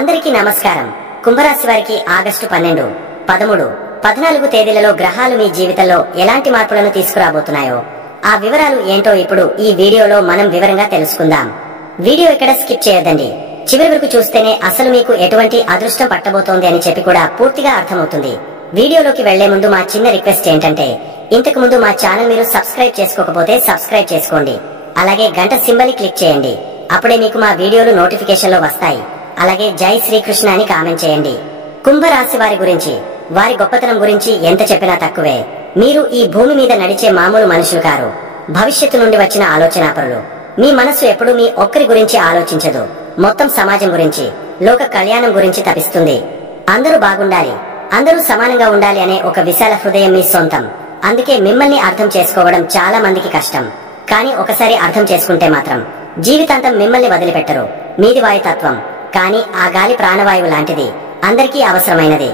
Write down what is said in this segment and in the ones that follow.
అందరికీ నమస్కారం. కుంభరాశి వారికి ఆగస్టు 12, 13, 14 తేదీలలో గ్రహాలు మీ జీవితంలో ఎలాంటి మార్పులను తీసుకురాబోతున్నాయో ఆ వివరాలు ఏంటో ఇప్పుడు ఈ వీడియోలో మనం వివరంగా తెలుసుకుందాం. వీడియో ఇక్కడ స్కిప్ చేయొద్దండి. చివరి వరకు చూస్తేనే అసలు మీకు ఎటువంటి అదృష్టం పట్టబోతోంది అని చెప్పి కూడా పూర్తిగా అర్థమవుతుంది. వీడియోలోకి వెళ్లే ముందు మా చిన్న రిక్వెస్ట్ ఏంటంటే, ఇంతకు ముందు మా ఛానల్ మీరు సబ్స్క్రైబ్ చేసుకోకపోతే సబ్స్క్రైబ్ చేసుకోండి. అలాగే గంట సింబల్ క్లిక్ చేయండి. అప్పుడే మీకు మా వీడియోలు నోటిఫికేషన్ లో వస్తాయి. అలాగే జై శ్రీకృష్ణ అని కామెంట్ చేయండి. కుంభరాశి వారి గురించి, వారి గొప్పతనం గురించి ఎంత చెప్పినా తక్కువే. మీరు ఈ భూమి మీద నడిచే మామూలు మనుషులు కారు. భవిష్యత్తు నుండి వచ్చిన ఆలోచనాపరులు. మీ మనస్సు ఎప్పుడూ మీ ఒక్కరి గురించి ఆలోచించదు. మొత్తం సమాజం గురించి, లోక కళ్యాణం గురించి తపిస్తుంది. అందరూ బాగుండాలి, అందరూ సమానంగా ఉండాలి అనే ఒక విశాల హృదయం మీ సొంతం. అందుకే మిమ్మల్ని అర్థం చేసుకోవడం చాలా మందికి కష్టం. కానీ ఒకసారి అర్థం చేసుకుంటే మాత్రం జీవితాంతం మిమ్మల్ని వదిలిపెట్టరు. మీది వాయుతత్వం, కానీ ఆ గాలి ప్రాణవాయువు లాంటిది, అందరికీ అవసరమైనది.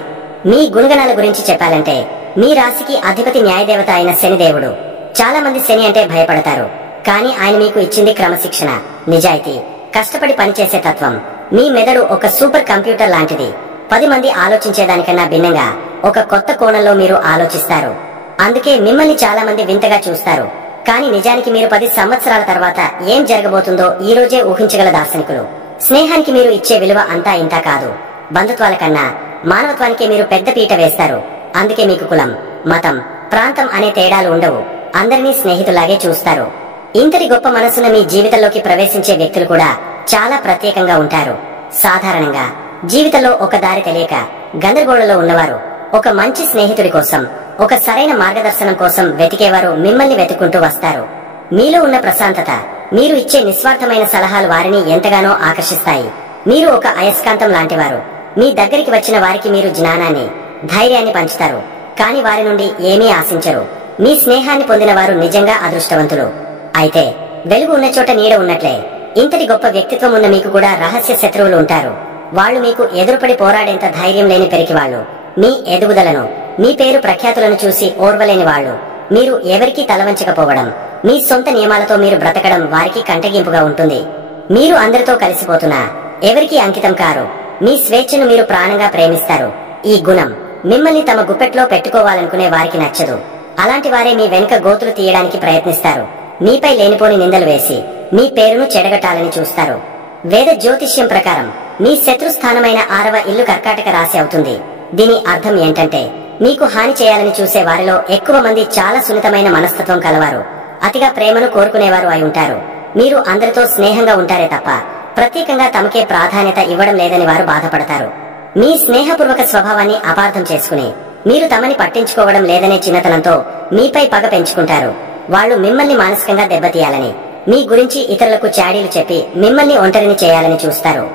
మీ గుణగణాల గురించి చెప్పాలంటే, మీ రాశికి అధిపతి న్యాయదేవత అయిన శనిదేవుడు. చాలా మంది శని అంటే భయపడతారు, కానీ ఆయన మీకు ఇచ్చింది క్రమశిక్షణ, నిజాయితీ, కష్టపడి పనిచేసే తత్వం. మీ మెదడు ఒక సూపర్ కంప్యూటర్ లాంటిది. 10 మంది ఆలోచించేదానికన్నా భిన్నంగా ఒక కొత్త కోణంలో మీరు ఆలోచిస్తారు. అందుకే మిమ్మల్ని చాలా మంది వింతగా చూస్తారు. కానీ నిజానికి మీరు 10 సంవత్సరాల తర్వాత ఏం జరగబోతుందో ఈ రోజే ఊహించగల దార్శనికులు. స్నేహానికి మీరు ఇచ్చే విలువ అంతా ఇంతా కాదు. బంధుత్వాల కన్నా మానవత్వానికే మీరు పెద్ద పీట వేస్తారు. అందుకే మీకు కులం, మతం, ప్రాంతం అనే తేడాలు ఉండవు. అందరినీ స్నేహితులాగే చూస్తారు. ఇంతటి గొప్ప మనసున్న మీ జీవితంలోకి ప్రవేశించే వ్యక్తులు కూడా చాలా ప్రత్యేకంగా ఉంటారు. సాధారణంగా జీవితంలో ఒక దారి తెలియక గందరగోళంలో ఉన్నవారు ఒక మంచి స్నేహితుడి కోసం, ఒక సరైన మార్గదర్శనం కోసం వెతికేవారు మిమ్మల్ని వెతుక్కుంటూ వస్తారు. మీలో ఉన్న ప్రశాంతత, మీరు ఇచ్చే నిస్వార్థమైన సలహాలు వారిని ఎంతగానో ఆకర్షిస్తాయి. మీరు ఒక అయస్కాంతం లాంటివారు. మీ దగ్గరికి వచ్చిన వారికి మీరు జ్ఞానాన్ని, ధైర్యాన్ని పంచుతారు, కానీ వారి నుండి ఏమీ ఆశించరు. మీ స్నేహాన్ని పొందిన వారు నిజంగా అదృష్టవంతులు. అయితే వెలుగు ఉన్న చోట నీడ ఉన్నట్లే ఇంతటి గొప్ప వ్యక్తిత్వం ఉన్న మీకు కూడా రహస్య శత్రువులు ఉంటారు. వాళ్ళు మీకు ఎదురుపడి పోరాడేంత ధైర్యం లేని పెరికివాళ్లు. మీ ఎదుగుదలను, మీ పేరు ప్రఖ్యాతులను చూసి ఓర్వలేని వాళ్ళు. మీరు ఎవరికీ తలవంచకపోవడం, మీ సొంత నియమాలతో మీరు బ్రతకడం వారికి కంటగింపుగా ఉంటుంది. మీరు అందరితో కలిసిపోతున్నా ఎవరికీ అంకితం కారు. మీ స్వేచ్ఛను మీరు ప్రాణంగా ప్రేమిస్తారు. ఈ గుణం మిమ్మల్ని తమ గుప్పెట్లో పెట్టుకోవాలనుకునే వారికి నచ్చదు. అలాంటి వారే మీ వెనుక గోతులు తీయడానికి ప్రయత్నిస్తారు. మీపై లేనిపోని నిందలు వేసి మీ పేరును చెడగట్టాలని చూస్తారు. వేద జ్యోతిష్యం ప్రకారం మీ శత్రుస్థానమైన 6వ ఇల్లు కర్కాటక రాశి అవుతుంది. దీని అర్థం ఏంటంటే, మీకు హాని చేయాలని చూసే వారిలో ఎక్కువ మంది చాలా సున్నితమైన మనస్తత్వం కలవారు, అతిగా ప్రేమను కోరుకునేవారు అయి ఉంటారు. మీరు అందరితో స్నేహంగా ఉంటారే తప్ప ప్రత్యేకంగా తమకే ప్రాధాన్యత ఇవ్వడం లేదని వారు బాధపడతారు. మీ స్నేహపూర్వక స్వభావాన్ని అపార్థం చేసుకుని మీరు తమని పట్టించుకోవడం లేదనే చిన్నతనంతో మీపై పగ పెంచుకుంటారు. వాళ్ళు మిమ్మల్ని మానసికంగా దెబ్బతీయాలని, మీ గురించి ఇతరులకు చాడీలు చెప్పి మిమ్మల్ని ఒంటరిని చేయాలని చూస్తారు.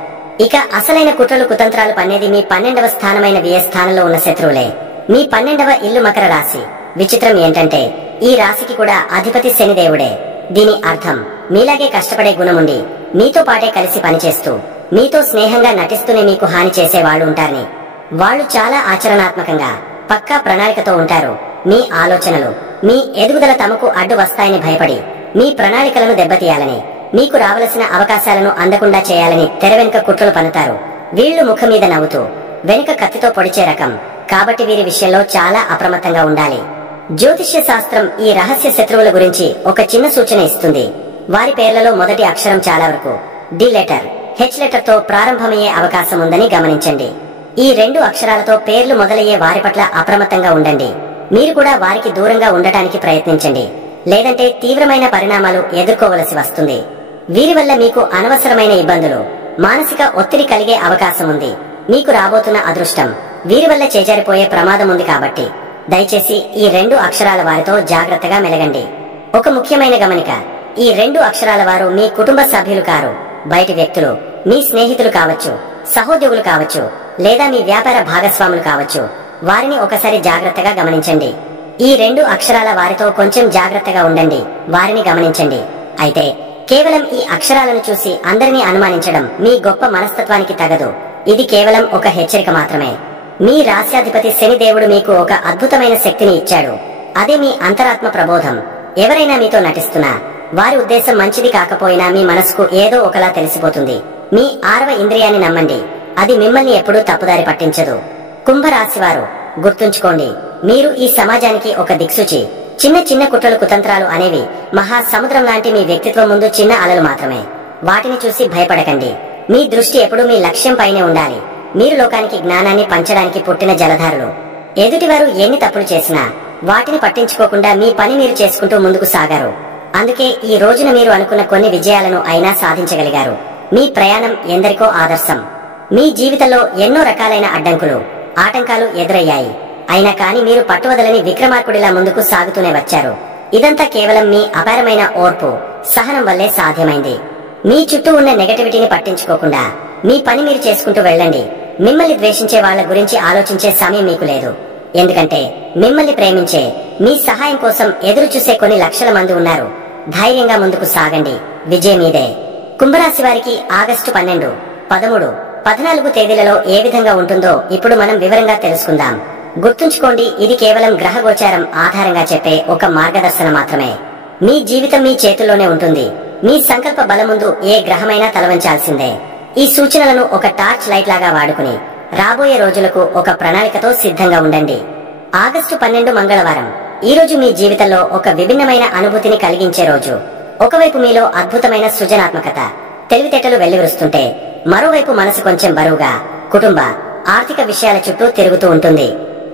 ఇక అసలైన కుట్రలు కుతంత్రాలు పన్నేది మీ 12వ స్థానమైన వ్యయ స్థానంలో ఉన్న శత్రువులే. మీ 12వ ఇల్లు మకర రాశి. విచిత్రం ఏంటంటే, ఈ రాశికి కూడా అధిపతి శనిదేవుడే. దీని అర్థం, మీలాగే కష్టపడే గుణముండి మీతో పాటే కలిసి పనిచేస్తూ మీతో స్నేహంగా నటిస్తూనే మీకు హాని చేసే వాళ్ళు ఉంటారని. వాళ్ళు చాలా ఆచరణాత్మకంగా, పక్కా ప్రణాళికతో ఉంటారు. మీ ఆలోచనలు, మీ ఎదుగుదల తమకు అడ్డు వస్తాయని భయపడి మీ ప్రణాళికలను దెబ్బతీయాలని, మీకు రావలసిన అవకాశాలను అందకుండా చేయాలని తెర వెనుక కుట్రలు పన్నుతారు. వీళ్లు ముఖం మీద నవ్వుతూ వెనుక కత్తితో పొడిచే రకం. కాబట్టి వీరి విషయంలో చాలా అప్రమత్తంగా ఉండాలి. జ్యోతిష్య శాస్త్రం ఈ రహస్య శత్రువుల గురించి ఒక చిన్న సూచన ఇస్తుంది. వారి పేర్లలో మొదటి అక్షరం చాలా వరకు డి లెటర్, హెచ్ లెటర్ తో ప్రారంభమయ్యే అవకాశం ఉందని గమనించండి. ఈ 2 అక్షరాలతో పేర్లు మొదలయ్యే వారి పట్ల అప్రమత్తంగా ఉండండి. మీరు కూడా వారికి దూరంగా ఉండటానికి ప్రయత్నించండి, లేదంటే తీవ్రమైన పరిణామాలు ఎదుర్కోవలసి వస్తుంది. వీరి వల్ల మీకు అనవసరమైన ఇబ్బందులు, మానసిక ఒత్తిడి కలిగే అవకాశం ఉంది. మీకు రాబోతున్న అదృష్టం వీరి వల్ల చేజారిపోయే ప్రమాదం ఉంది. కాబట్టి దయచేసి ఈ 2 అక్షరాల వారితో జాగ్రత్తగా మెలగండి. ఒక ముఖ్యమైన గమనిక, ఈ 2 అక్షరాల వారు మీ కుటుంబ సభ్యులు కారు. బయటి వ్యక్తులు, మీ స్నేహితులు కావచ్చు, సహోద్యోగులు కావచ్చు, లేదా మీ వ్యాపార భాగస్వాములు కావచ్చు. వారిని ఒకసారి జాగ్రత్తగా గమనించండి. ఈ 2 అక్షరాల వారితో కొంచెం జాగ్రత్తగా ఉండండి, వారిని గమనించండి. అయితే కేవలం ఈ అక్షరాలను చూసి అందరినీ అనుమానించడం మీ గొప్ప మనస్తత్వానికి తగదు. ఇది కేవలం ఒక హెచ్చరిక మాత్రమే. మీ రాశ్యాధిపతి శనిదేవుడు మీకు ఒక అద్భుతమైన శక్తిని ఇచ్చాడు. అదే మీ అంతరాత్మ ప్రబోధం. ఎవరైనా మీతో నటిస్తున్నా వారి ఉద్దేశం మంచిది కాకపోయినా మీ మనసుకు ఏదో ఒకలా తెలిసిపోతుంది. మీ 6వ ఇంద్రియాన్ని నమ్మండి. అది మిమ్మల్ని ఎప్పుడూ తప్పుదారి పట్టించదు. కుంభరాశివారు గుర్తుంచుకోండి, మీరు ఈ సమాజానికి ఒక దిక్సూచి. చిన్న చిన్న కుట్రలు కుతంత్రాలు అనేవి మహాసముద్రం లాంటి మీ వ్యక్తిత్వం ముందు చిన్న అలలు మాత్రమే. వాటిని చూసి భయపడకండి. మీ దృష్టి ఎప్పుడూ మీ లక్ష్యం పైనే ఉండాలి. మీరు లోకానికి జ్ఞానాన్ని పంచడానికి పుట్టిన జలధారులు. ఎదుటివారు ఎన్ని తప్పులు చేసినా వాటిని పట్టించుకోకుండా మీ పని మీరు చేసుకుంటూ ముందుకు సాగారు. అందుకే ఈ రోజున మీరు అనుకున్న కొన్ని విజయాలను అయినా సాధించగలిగారు. మీ ప్రయాణం ఎందరికో ఆదర్శం. మీ జీవితంలో ఎన్నో రకాలైన అడ్డంకులు, ఆటంకాలు ఎదురయ్యాయి. అయినా కానీ మీరు పట్టువదలని విక్రమార్కుడిలా ముందుకు సాగుతూనే వచ్చారు. ఇదంతా కేవలం మీ అపారమైన ఓర్పు, సహనం వల్లే సాధ్యమైంది. మీ చుట్టూ ఉన్న నెగటివిటీని పట్టించుకోకుండా మీ పని మీరు చేసుకుంటూ వెళ్ళండి. మిమ్మల్ని ద్వేషించే వాళ్ల గురించి ఆలోచించే సమయం మీకు లేదు. ఎందుకంటే మిమ్మల్ని ప్రేమించే, మీ సహాయం కోసం ఎదురు చూసే కొన్ని లక్షల మంది ఉన్నారు. ధైర్యంగా ముందుకు సాగండి. విజయం మీదే. కుంభరాశి వారికి ఆగస్టు 12, 13, 14 తేదీలలో ఏ విధంగా ఉంటుందో ఇప్పుడు మనం వివరంగా తెలుసుకుందాం. గుర్తుంచుకోండి, ఇది కేవలం గ్రహ గోచారం ఆధారంగా చెప్పే ఒక మార్గదర్శనం మాత్రమే. మీ జీవితం మీ చేతుల్లోనే ఉంటుంది. మీ సంకల్ప బలం ముందు ఏ గ్రహమైనా తలవంచాల్సిందే. ఈ సూచనలను ఒక టార్చ్ లైట్ లాగా వాడుకుని రాబోయే రోజులకు ఒక ప్రణాళికతో సిద్ధంగా ఉండండి. ఆగస్టు 12 మంగళవారం. ఈ రోజు మీ జీవితంలో ఒక విభిన్నమైన అనుభూతిని కలిగించే రోజు. ఒకవైపు మీలో అద్భుతమైన సృజనాత్మకత, తెలివితేటలు వెల్లివిరుస్తుంటే మరోవైపు మనసు కొంచెం బరువుగా కుటుంబ, ఆర్థిక విషయాల చుట్టూ తిరుగుతూ ఉంటుంది.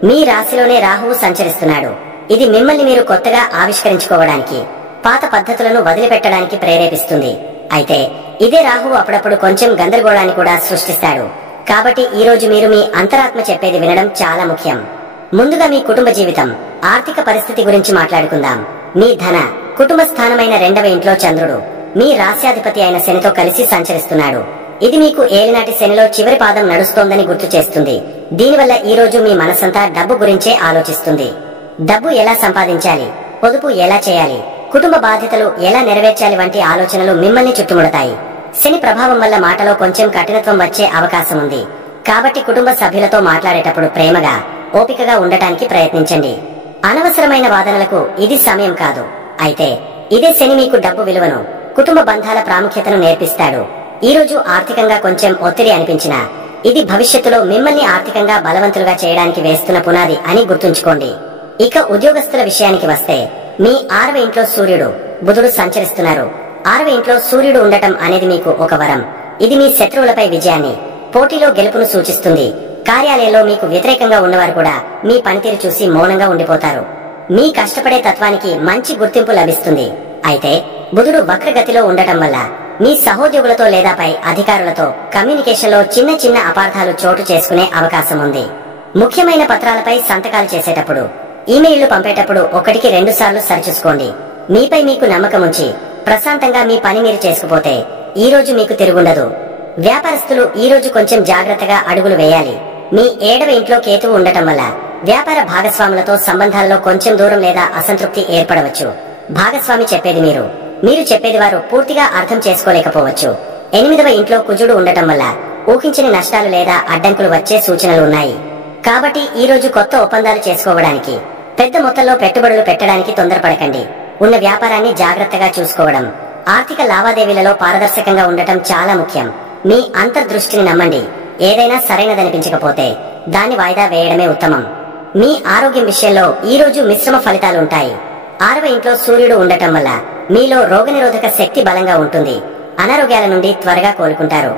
మీ రాశిలోనే రాహువు సంచరిస్తున్నాడు. ఇది మిమ్మల్ని మీరు కొత్తగా ఆవిష్కరించుకోవడానికి, పాత పద్ధతులను వదిలిపెట్టడానికి ప్రేరేపిస్తుంది. అయితే ఇదే రాహువు అప్పుడప్పుడు కొంచెం గందరగోళాన్ని కూడా సృష్టిస్తాడు. కాబట్టి ఈ రోజు మీరు మీ అంతరాత్మ చెప్పేది వినడం చాలా ముఖ్యం. ముందుగా మీ కుటుంబ జీవితం, ఆర్థిక పరిస్థితి గురించి మాట్లాడుకుందాం. మీ ధన, కుటుంబ స్థానమైన 2వ ఇంట్లో చంద్రుడు మీ రాశ్యాధిపతి అయిన శనితో కలిసి సంచరిస్తున్నాడు. ఇది మీకు ఏలినాటి శనిలో చివరి పాదం నడుస్తోందని గుర్తు చేస్తుంది. దీనివల్ల ఈ రోజు మీ మనసంతా డబ్బు గురించే ఆలోచిస్తుంది. డబ్బు ఎలా సంపాదించాలి, పొదుపు ఎలా చేయాలి, కుటుంబ బాధ్యతలు ఎలా నెరవేర్చాలి వంటి ఆలోచనలు మిమ్మల్ని చుట్టుముడతాయి. శని ప్రభావం వల్ల మాటలో కొంచెం కఠినత్వం వచ్చే అవకాశం ఉంది. కాబట్టి కుటుంబ సభ్యులతో మాట్లాడేటప్పుడు ప్రేమగా, ఓపికగా ఉండటానికి ప్రయత్నించండి. అనవసరమైన వాదనలకు ఇది సమయం కాదు. అయితే ఇదే శని మీకు డబ్బు విలువను, కుటుంబ బంధాల ప్రాముఖ్యతను నేర్పిస్తాడు. ఈ రోజు ఆర్థికంగా కొంచెం ఒత్తిడి అనిపించినా ఇది భవిష్యత్తులో మిమ్మల్ని ఆర్థికంగా బలవంతులుగా చేయడానికి వేస్తున్న పునాది అని గుర్తుంచుకోండి. ఇక ఉద్యోగస్తుల విషయానికి వస్తే మీ 6వ ఇంట్లో సూర్యుడు, బుధుడు సంచరిస్తున్నారు. 6వ ఇంట్లో సూర్యుడు ఉండటం అనేది మీకు ఒక వరం. ఇది మీ శత్రువులపై విజయాన్ని, పోటీలో గెలుపును సూచిస్తుంది. కార్యాలయంలో మీకు వ్యతిరేకంగా ఉన్నవారు కూడా మీ పనితీరు చూసి మౌనంగా ఉండిపోతారు. మీ కష్టపడే తత్వానికి మంచి గుర్తింపు లభిస్తుంది. అయితే బుధుడు వక్రగతిలో ఉండటం వల్ల మీ సహోద్యోగులతో లేదా పై అధికారులతో కమ్యూనికేషన్ లో చిన్న చిన్న అపార్థాలు చోటు చేసుకునే అవకాశం ఉంది. ముఖ్యమైన పత్రాలపై సంతకాలు చేసేటప్పుడు, ఈమెయిళ్లు పంపేటప్పుడు 1-2 సార్లు సరిచూసుకోండి. మీపై మీకు నమ్మకం ఉంచి ప్రశాంతంగా మీ పని మీరు చేసుకుపోతే ఈ రోజు మీకు తిరుగుండదు. వ్యాపారస్తులు ఈ రోజు కొంచెం జాగ్రత్తగా అడుగులు వేయాలి. మీ 7వ ఇంట్లో కేతువు ఉండటం వల్ల వ్యాపార భాగస్వాములతో సంబంధాల్లో కొంచెం దూరం లేదా అసంతృప్తి ఏర్పడవచ్చు. భాగస్వామి చెప్పేది మీరు చెప్పేది వారు పూర్తిగా అర్థం చేసుకోలేకపోవచ్చు. 8వ ఇంట్లో కుజుడు ఉండటం వల్ల ఊహించని నష్టాలు లేదా అడ్డంకులు వచ్చే సూచనలు ఉన్నాయి. కాబట్టి ఈ రోజు కొత్త ఒప్పందాలు చేసుకోవడానికి, పెద్ద మొత్తంలో పెట్టుబడులు పెట్టడానికి తొందరపడకండి. ఉన్న వ్యాపారాన్ని జాగ్రత్తగా చూసుకోవడం, ఆర్థిక లావాదేవీలలో పారదర్శకంగా ఉండటం చాలా ముఖ్యం. మీ అంతర్దృష్టిని నమ్మండి. ఏదైనా సరైనదనిపించకపోతే దాన్ని వాయిదా వేయడమే ఉత్తమం. మీ ఆరోగ్యం విషయంలో ఈ రోజు మిశ్రమ ఫలితాలుంటాయి. 6వ ఇంట్లో సూర్యుడు ఉండటం వల్ల మీలో రోగనిరోధక శక్తి బలంగా ఉంటుంది. అనారోగ్యాల నుండి త్వరగా కోలుకుంటారు.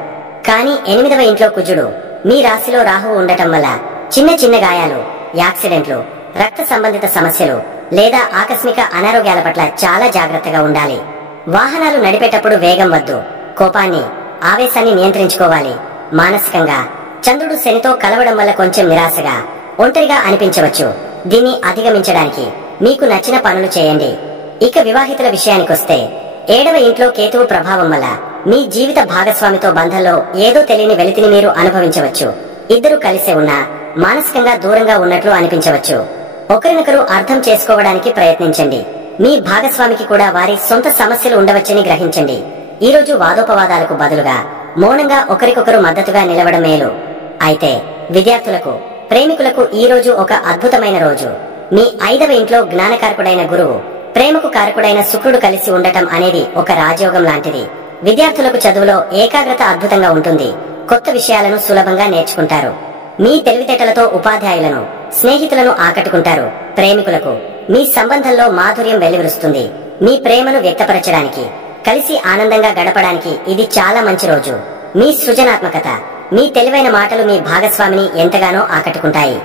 కానీ 8వ ఇంట్లో కుజుడు, మీ రాశిలో రాహువు ఉండటం వల్ల చిన్న చిన్న గాయాలు, యాక్సిడెంట్లు, రక్త సంబంధిత సమస్యలు లేదా ఆకస్మిక అనారోగ్యాల పట్ల చాలా జాగ్రత్తగా ఉండాలి. వాహనాలు నడిపేటప్పుడు వేగం వద్దు. కోపాన్ని, ఆవేశాన్ని నియంత్రించుకోవాలి. మానసికంగా చంద్రుడు శనితో కలవడం వల్ల కొంచెం నిరాశగా, ఒంటరిగా అనిపించవచ్చు. దీన్ని అధిగమించడానికి మీకు నచ్చిన పనులు చేయండి. ఇక వివాహితుల విషయానికొస్తే 7వ ఇంట్లో కేతువు ప్రభావం వల్ల మీ జీవిత భాగస్వామితో బంధంలో ఏదో తెలియని వెలితిని మీరు అనుభవించవచ్చు. ఇద్దరు కలిసే ఉన్నా మానసికంగా దూరంగా ఉన్నట్లు అనిపించవచ్చు. ఒకరినొకరు అర్థం చేసుకోవడానికి ప్రయత్నించండి. మీ భాగస్వామికి కూడా వారి సొంత సమస్యలు ఉండవచ్చని గ్రహించండి. ఈ రోజు వాదోపవాదాలకు బదులుగా మౌనంగా ఒకరికొకరు మద్దతుగా నిలవడం మేలు. అయితే విద్యార్థులకు, ప్రేమికులకు ఈ రోజు ఒక అద్భుతమైన రోజు. మీ 5వ ఇంట్లో జ్ఞానకారకుడైన గురువు, ప్రేమకు కారకుడైన శుక్రుడు కలిసి ఉండటం అనేది ఒక రాజయోగం లాంటిది. విద్యార్థులకు చదువులో ఏకాగ్రత అద్భుతంగా ఉంటుంది. కొత్త విషయాలను సులభంగా నేర్చుకుంటారు. మీ తెలివితేటలతో ఉపాధ్యాయులను, స్నేహితులను ఆకట్టుకుంటారు. ప్రేమికులకు మీ సంబంధంలో మాధుర్యం వెలువరుస్తుంది. మీ ప్రేమను వ్యక్తపరచడానికి, కలిసి ఆనందంగా గడపడానికి ఇది చాలా మంచి రోజు. మీ సృజనాత్మకత, మీ తెలివైన మాటలు మీ భాగస్వామిని ఎంతగానో ఆకట్టుకుంటాయి.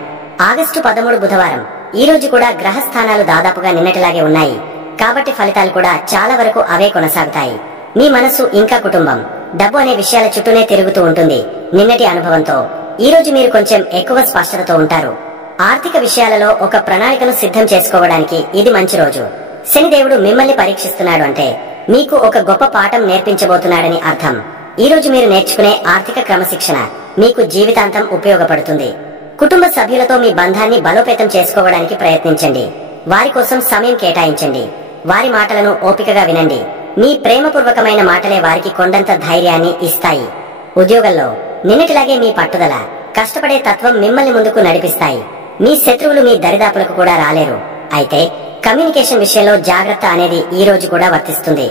ఆగస్టు 13 బుధవారం. ఈ రోజు కూడా గ్రహ స్థానాలు దాదాపుగా నిన్నటిలాగే ఉన్నాయి కాబట్టి ఫలితాలు కూడా చాలా వరకు అవే కొనసాగుతాయి. మీ మనసు ఇంకా కుటుంబం, డబ్బు అనే విషయాల చుట్టూనే తిరుగుతూ ఉంటుంది. నిన్నటి అనుభవంతో ఈ రోజు మీరు కొంచెం ఎక్కువ స్పష్టతతో ఉంటారు. ఆర్థిక విషయాలలో ఒక ప్రణాళికను సిద్ధం చేసుకోవడానికి ఇది మంచి రోజు. శనిదేవుడు మిమ్మల్ని పరీక్షిస్తున్నాడు అంటే మీకు ఒక గొప్ప పాఠం నేర్పించబోతున్నాడని అర్థం. ఈ రోజు మీరు నేర్చుకునే ఆర్థిక క్రమశిక్షణ మీకు జీవితాంతం ఉపయోగపడుతుంది. కుటుంబ సభ్యులతో మీ బంధాన్ని బలోపేతం చేసుకోవడానికి ప్రయత్నించండి. వారి కోసం సమయం కేటాయించండి. వారి మాటలను ఓపికగా వినండి. మీ ప్రేమపూర్వకమైన మాటలే వారికి కొండంత ధైర్యాన్ని ఇస్తాయి. ఉద్యోగంలో నిన్నటిలాగే మీ పట్టుదల, కష్టపడే తత్వం మిమ్మల్ని ముందుకు నడిపిస్తాయి. మీ శత్రువులు మీ దరిదాపులకు కూడా రాలేరు. అయితే కమ్యూనికేషన్ విషయంలో జాగ్రత్త అనేది ఈ రోజు కూడా వర్తిస్తుంది.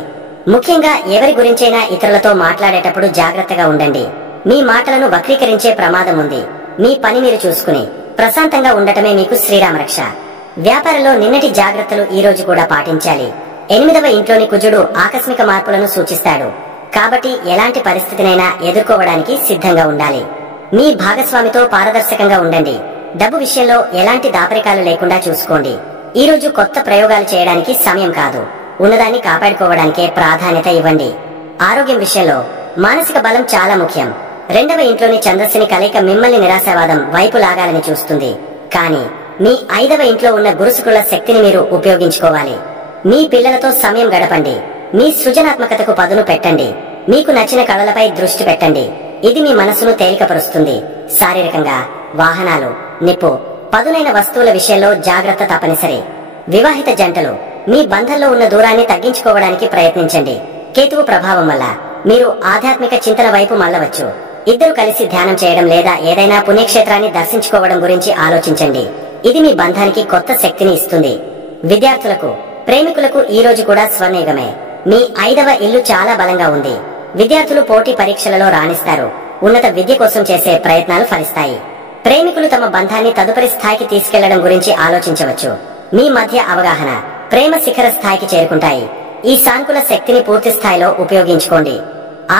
ముఖ్యంగా ఎవరి గురించైనా ఇతరులతో మాట్లాడేటప్పుడు జాగ్రత్తగా ఉండండి. మీ మాటలను వక్రీకరించే ప్రమాదం ఉంది. మీ పని మీరు చూసుకుని ప్రశాంతంగా ఉండటమే మీకు శ్రీరామరక్ష. వ్యాపారంలో నిన్నటి జాగ్రత్తలు ఈ రోజు కూడా పాటించాలి. 8వ ఇంట్లోని కుజుడు ఆకస్మిక మార్పులను సూచిస్తాడు కాబట్టి ఎలాంటి పరిస్థితినైనా ఎదుర్కోవడానికి సిద్ధంగా ఉండాలి. మీ భాగస్వామితో పారదర్శకంగా ఉండండి. డబ్బు విషయంలో ఎలాంటి దాపరికాలు లేకుండా చూసుకోండి. ఈ రోజు కొత్త ప్రయోగాలు చేయడానికి సమయం కాదు. ఉన్నదాన్ని కాపాడుకోవడానికే ప్రాధాన్యత ఇవ్వండి. ఆరోగ్యం విషయంలో మానసిక బలం చాలా ముఖ్యం. 2వ ఇంట్లోని ఛందస్సుని కలయిక మిమ్మల్ని నిరాశావాదం వైపు లాగాలని చూస్తుంది. కానీ మీ 5వ ఇంట్లో ఉన్న గురుశుక్రుల శక్తిని మీరు ఉపయోగించుకోవాలి. మీ పిల్లలతో సమయం గడపండి. మీ సృజనాత్మకతకు పదును పెట్టండి. మీకు నచ్చిన కళలపై దృష్టి పెట్టండి. ఇది మీ మనసును తేలికపరుస్తుంది. శారీరకంగా వాహనాలు, నిప్పు, పదునైన వస్తువుల విషయంలో జాగ్రత్త తప్పనిసరి. వివాహిత జంటలు మీ బంధంలో ఉన్న దూరాన్ని తగ్గించుకోవడానికి ప్రయత్నించండి. కేతువు ప్రభావం వల్ల మీరు ఆధ్యాత్మిక చింతన వైపు మళ్లవచ్చు. ఇద్దరు కలిసి ధ్యానం చేయడం లేదా ఏదైనా పుణ్యక్షేత్రాన్ని దర్శించుకోవడం గురించి ఆలోచించండి. ఇది మీ బంధానికి కొత్త శక్తిని ఇస్తుంది. విద్యార్థులకు, ప్రేమికులకు ఈ రోజు కూడా స్వర్ణయుగమే. మీ 5వ ఇల్లు చాలా బలంగా ఉంది. విద్యార్థులు పోటీ పరీక్షలలో రాణిస్తారు. ఉన్నత విద్య కోసం చేసే ప్రయత్నాలు ఫలిస్తాయి. ప్రేమికులు తమ బంధాన్ని తదుపరి స్థాయికి తీసుకెళ్లడం గురించి ఆలోచించవచ్చు. మీ మధ్య అవగాహన, ప్రేమ శిఖర స్థాయికి చేరుకుంటాయి. ఈ సానుకూల శక్తిని పూర్తి స్థాయిలో ఉపయోగించుకోండి.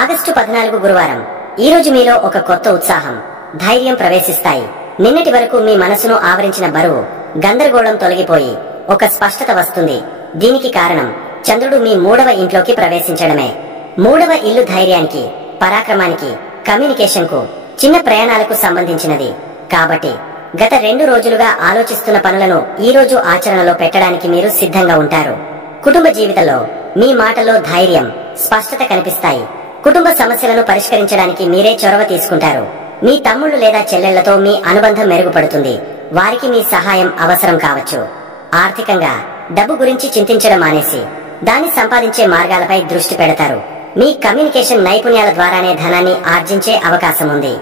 ఆగస్టు 14 గురువారం. ఈ రోజు మీలో ఒక కొత్త ఉత్సాహం, ధైర్యం ప్రవేశిస్తాయి. నిన్నటి వరకు మీ మనసును ఆవరించిన బరువు, గందరగోళం తొలగిపోయి ఒక స్పష్టత వస్తుంది. దీనికి కారణం చంద్రుడు మీ 3వ ఇంట్లోకి ప్రవేశించడమే. 3వ ఇల్లు ధైర్యానికి, పరాక్రమానికి, కమ్యూనికేషన్ కు, చిన్న ప్రయాణాలకు సంబంధించినది. కాబట్టి గత 2 రోజులుగా ఆలోచిస్తున్న పనులను ఈ రోజు ఆచరణలో పెట్టడానికి మీరు సిద్ధంగా ఉంటారు. కుటుంబ జీవితంలో మీ మాటల్లో ధైర్యం, స్పష్టత కనిపిస్తాయి. కుటుంబ సమస్యలను పరిష్కరించడానికి మీరే చొరవ తీసుకుంటారు. మీ తమ్ముళ్లు లేదా చెల్లెళ్లతో మీ అనుబంధం మెరుగుపడుతుంది. వారికి మీ సహాయం అవసరం కావచ్చు. ఆర్థికంగా డబ్బు గురించి చింతించడం మానేసి దాన్ని సంపాదించే మార్గాలపై దృష్టి పెడతారు. మీ కమ్యూనికేషన్ నైపుణ్యాల ద్వారానే ధనాన్ని ఆర్జించే అవకాశం ఉంది.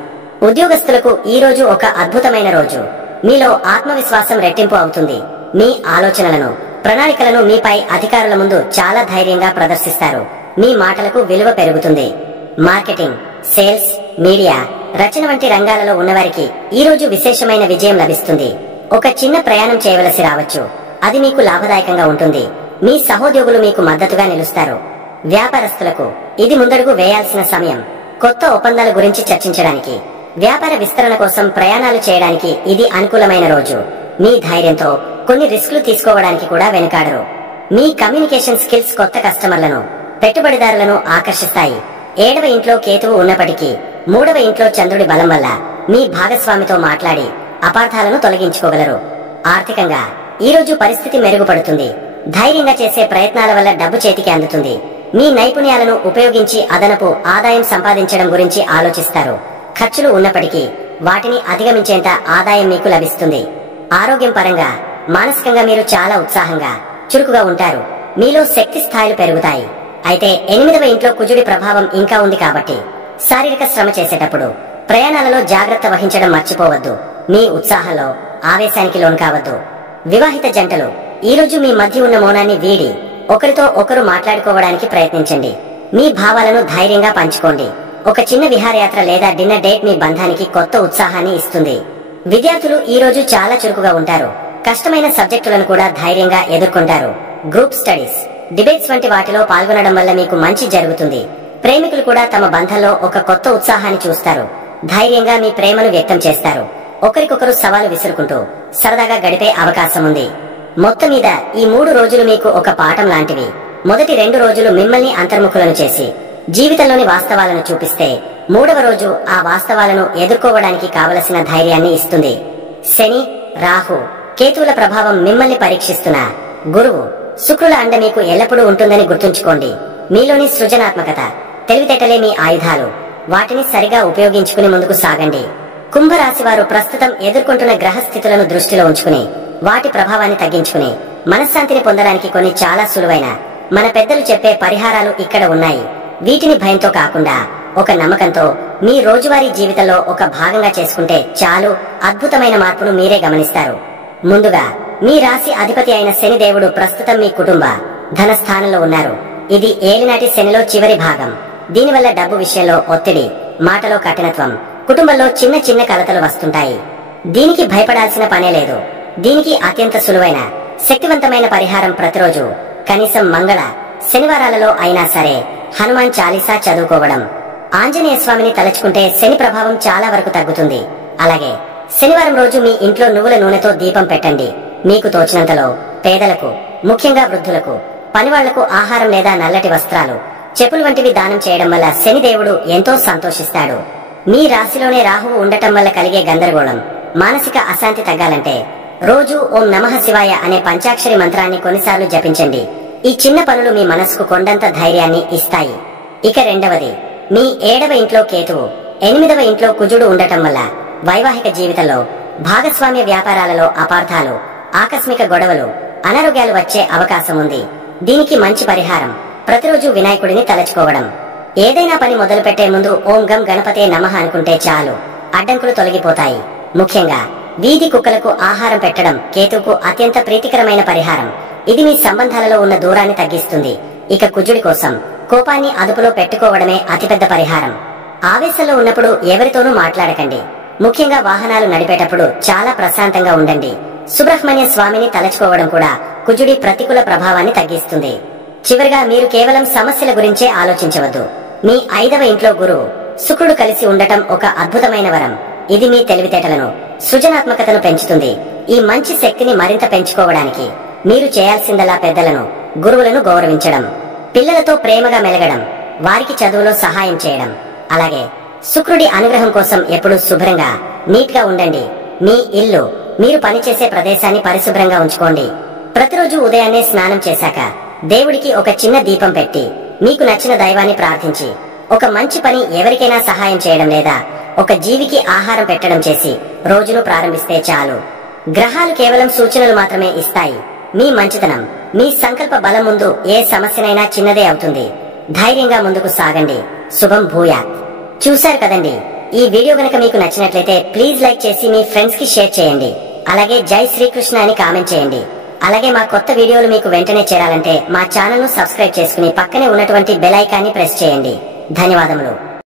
ఉద్యోగస్తులకు ఈ రోజు ఒక అద్భుతమైన రోజు. మీలో ఆత్మవిశ్వాసం రెట్టింపు అవుతుంది. మీ ఆలోచనలను, ప్రణాళికలను మీపై అధికారుల ముందు చాలా ధైర్యంగా ప్రదర్శిస్తారు. మీ మాటలకు విలువ పెరుగుతుంది. మార్కెటింగ్, సేల్స్, మీడియా, రచన వంటి రంగాలలో ఉన్నవారికి ఈ రోజు విశేషమైన విజయం లభిస్తుంది. ఒక చిన్న ప్రయాణం చేయవలసి రావచ్చు. అది మీకు లాభదాయకంగా ఉంటుంది. మీ సహోద్యోగులు మీకు మద్దతుగా నిలుస్తారు. వ్యాపారస్తులకు ఇది ముందడుగు వేయాల్సిన సమయం. కొత్త ఒప్పందాల గురించి చర్చించడానికి, వ్యాపార విస్తరణ కోసం ప్రయాణాలు చేయడానికి ఇది అనుకూలమైన రోజు. మీ ధైర్యంతో కొన్ని రిస్కులు తీసుకోవడానికి కూడా వెనుకాడరు. మీ కమ్యూనికేషన్ స్కిల్స్ కొత్త కస్టమర్లను, పెట్టుబడిదారులను ఆకర్షిస్తాయి. 7వ ఇంట్లో కేతువు ఉన్నప్పటికీ 3వ ఇంట్లో చంద్రుడి బలం వల్ల మీ భాగస్వామితో మాట్లాడి అపార్థాలను తొలగించుకోగలరు. ఆర్థికంగా ఈ రోజు పరిస్థితి మెరుగుపడుతుంది. ధైర్యంగా చేసే ప్రయత్నాల వల్ల డబ్బు చేతికి అందుతుంది. మీ నైపుణ్యాలను ఉపయోగించి అదనపు ఆదాయం సంపాదించడం గురించి ఆలోచిస్తారు. ఖర్చులు ఉన్నప్పటికీ వాటిని అధిగమించేంత ఆదాయం మీకు లభిస్తుంది. ఆరోగ్యం పరంగా, మానసికంగా మీరు చాలా ఉత్సాహంగా, చురుకుగా ఉంటారు. మీలో శక్తి స్థాయిలు పెరుగుతాయి. అయితే 8వ ఇంట్లో కుజుడి ప్రభావం ఇంకా ఉంది కాబట్టి శారీరక శ్రమ చేసేటప్పుడు ప్రయాణాలలో జాగ్రత్త వహించడం మర్చిపోవద్దు. మీ ఉత్సాహంలో ఆవేశానికి లోను కావద్దు. వివాహిత జంటలు ఈ రోజు మీ మధ్య ఉన్న మౌనాన్ని వీడి ఒకరితో ఒకరు మాట్లాడుకోవడానికి ప్రయత్నించండి. మీ భావాలను ధైర్యంగా పంచుకోండి. ఒక చిన్న విహారయాత్ర లేదా డిన్నర్ డేట్ మీ బంధానికి కొత్త ఉత్సాహాన్ని ఇస్తుంది. విద్యార్థులు ఈ రోజు చాలా చురుకుగా ఉంటారు. కష్టమైన సబ్జెక్టులను కూడా ధైర్యంగా ఎదుర్కొంటారు. గ్రూప్ స్టడీస్, డిబేట్స్ వంటి వాటిలో పాల్గొనడం వల్ల మీకు మంచి జరుగుతుంది. ప్రేమికులు కూడా తమ బంధంలో ఒక కొత్త ఉత్సాహాన్ని చూస్తారు. ధైర్యంగా మీ ప్రేమను వ్యక్తం చేస్తారు. ఒకరికొకరు సవాలు విసురుకుంటూ సరదాగా గడిపే అవకాశం ఉంది. మొత్తం మీద ఈ 3 రోజులు మీకు ఒక పాఠం లాంటివి. మొదటి 2 రోజులు మిమ్మల్ని అంతర్ముఖులను చేసి జీవితంలోని వాస్తవాలను చూపిస్తే, 3వ రోజు ఆ వాస్తవాలను ఎదుర్కోవడానికి కావలసిన ధైర్యాన్ని ఇస్తుంది. శని, రాహు, కేతువుల ప్రభావం మిమ్మల్ని పరీక్షిస్తున్న గురువు, శుక్రుల అండ మీకు ఎల్లప్పుడూ ఉంటుందని గుర్తుంచుకోండి. మీలోని సృజనాత్మకత, తెలివితేటలే మీ ఆయుధాలు. వాటిని సరిగా ఉపయోగించుకుని ముందుకు సాగండి. కుంభరాశి వారు ప్రస్తుతం ఎదుర్కొంటున్న గ్రహస్థితులను దృష్టిలో ఉంచుకుని వాటి ప్రభావాన్ని తగ్గించుకుని మనశ్శాంతిని పొందడానికి కొన్ని చాలా సులువైన మన పెద్దలు చెప్పే పరిహారాలు ఇక్కడ ఉన్నాయి. వీటిని భయంతో కాకుండా ఒక నమ్మకంతో మీ రోజువారీ జీవితంలో ఒక భాగంగా చేసుకుంటే చాలు. అద్భుతమైన మార్పును మీరే గమనిస్తారు. ముందుగా, మీ రాశి అధిపతి అయిన శనిదేవుడు ప్రస్తుతం మీ కుటుంబ ధన స్థానంలో ఉన్నారు. ఇది ఏలినాటి శనిలో చివరి భాగం. దీనివల్ల డబ్బు విషయంలో ఒత్తిడి, మాటలో కఠినత్వం, కుటుంబంలో చిన్న చిన్న కలతలు వస్తుంటాయి. దీనికి భయపడాల్సిన పనే లేదు. దీనికి అత్యంత సులువైన, శక్తివంతమైన పరిహారం ప్రతిరోజు కనీసం మంగళ, శనివారాలలో అయినా సరే హనుమాన్ చాలీసా చదువుకోవడం. ఆంజనేయ స్వామిని తలుచుకుంటే శని ప్రభావం చాలా వరకు తగ్గుతుంది. అలాగే శనివారం రోజు మీ ఇంట్లో నువ్వుల నూనెతో దీపం పెట్టండి. మీకు తోచినంతలో పేదలకు, ముఖ్యంగా వృద్ధులకు, పనివాళ్లకు ఆహారం లేదా నల్లటి వస్త్రాలు, చెప్పులు వంటివి దానం చేయడం వల్ల శనిదేవుడు ఎంతో సంతోషిస్తాడు. మీ రాశిలోనే రాహువు ఉండటం వల్ల కలిగే గందరగోళం, మానసిక అశాంతి తగ్గాలంటే రోజు ఓం నమః శివాయ అనే పంచాక్షరి మంత్రాన్ని కొన్నిసార్లు జపించండి. ఈ చిన్న పనులు మీ మనసుకు కొండంత ధైర్యాన్ని ఇస్తాయి. ఇక రెండవది, మీ 7వ ఇంట్లో కేతువు, 8వ ఇంట్లో కుజుడు ఉండటం వల్ల వైవాహిక జీవితంలో, భాగస్వామ్య వ్యాపారాలలో అపార్థాలు, ఆకస్మిక గొడవలు, అనారోగ్యాలు వచ్చే అవకాశం ఉంది. దీనికి మంచి పరిహారం ప్రతిరోజు వినాయకుడిని తలచుకోవడం. ఏదైనా పని మొదలు పెట్టే ముందు ఓం గం గణపతే నమః అనుకుంటే చాలు, అడ్డంకులు తొలగిపోతాయి. ముఖ్యంగా వీధి కుక్కలకు ఆహారం పెట్టడం కేతువుకు అత్యంత ప్రీతికరమైన పరిహారం. ఇది మీ సంబంధాలలో ఉన్న దూరాన్ని తగ్గిస్తుంది. ఇక కుజుడి కోసం కోపాన్ని అదుపులో పెట్టుకోవడమే అతిపెద్ద పరిహారం. ఆవేశంలో ఉన్నప్పుడు ఎవరితోనూ మాట్లాడకండి. ముఖ్యంగా వాహనాలు నడిపేటప్పుడు చాలా ప్రశాంతంగా ఉండండి. సుబ్రహ్మణ్య స్వామిని తలచుకోవడం కూడా కుజుడి ప్రతికూల ప్రభావాన్ని తగ్గిస్తుంది. చివరిగా, మీరు కేవలం సమస్యల గురించే ఆలోచించవద్దు. మీ 5వ ఇంట్లో గురువు, శుక్రుడు కలిసి ఉండటం ఒక అద్భుతమైన వరం. ఇది మీ తెలివితేటలను, సృజనాత్మకతను పెంచుతుంది. ఈ మంచి శక్తిని మరింత పెంచుకోవడానికి మీరు చేయాల్సిందల్లా పెద్దలను, గురువులను గౌరవించడం, పిల్లలతో ప్రేమగా మెలగడం, వారికి చదువులో సహాయం చేయడం. అలాగే శుక్రుడి అనుగ్రహం కోసం ఎప్పుడూ శుభ్రంగా, నీట్ గా ఉండండి. మీ ఇల్లు, మీరు పనిచేసే ప్రదేశాన్ని పరిశుభ్రంగా ఉంచుకోండి. ప్రతిరోజు ఉదయాన్నే స్నానం చేశాక దేవుడికి ఒక చిన్న దీపం పెట్టి మీకు నచ్చిన దైవాన్ని ప్రార్థించి ఒక మంచి పని, ఎవరికైనా సహాయం చేయడం లేదా ఒక జీవికి ఆహారం పెట్టడం చేసి రోజును ప్రారంభిస్తే చాలు. గ్రహాలు కేవలం సూచనలు మాత్రమే ఇస్తాయి. మీ మంచితనం, మీ సంకల్ప బలం ముందు ఏ సమస్యనైనా చిన్నదే అవుతుంది. ధైర్యంగా ముందుకు సాగండి. శుభం భూయాత్. చూశారు కదండి, ఈ వీడియో గనక మీకు నచ్చినట్లయితే ప్లీజ్ లైక్ చేసి మీ ఫ్రెండ్స్ కి షేర్ చేయండి. అలాగే జై శ్రీకృష్ణ అని కామెంట్ చేయండి. అలాగే మా కొత్త వీడియోలు మీకు వెంటనే చేరాలంటే మా ఛానల్ ను సబ్స్క్రైబ్ చేసుకుని పక్కనే ఉన్నటువంటి బెల్ ఐకాన్ని ప్రెస్ చేయండి. ధన్యవాదములు.